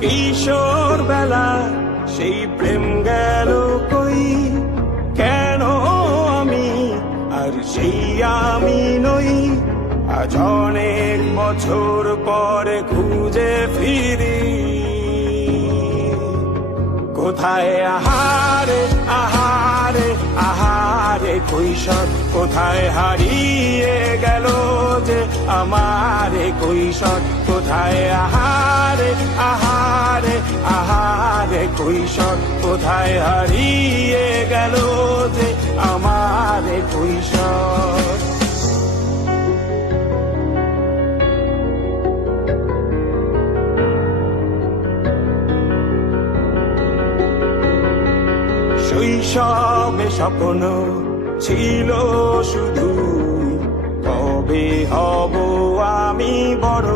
কিশোর বেলা সেই প্রেম গেল কই, কেন আমি আর সেই আমি নই। আজ অনেক বছর পরে খুঁজে ফিরি, কোথায় আহারে আহারে আহারে কৈশোর, কোথায় হারিয়ে গেল যে আমার কৈশোর। কোথায় আহারে আহারে আহারে কৈশোর, কোথায় হারিয়ে গেল যে আমার কৈশোর। শৈশবে স্বপ্ন ছিল শুধু, কবে হব আমি বড়।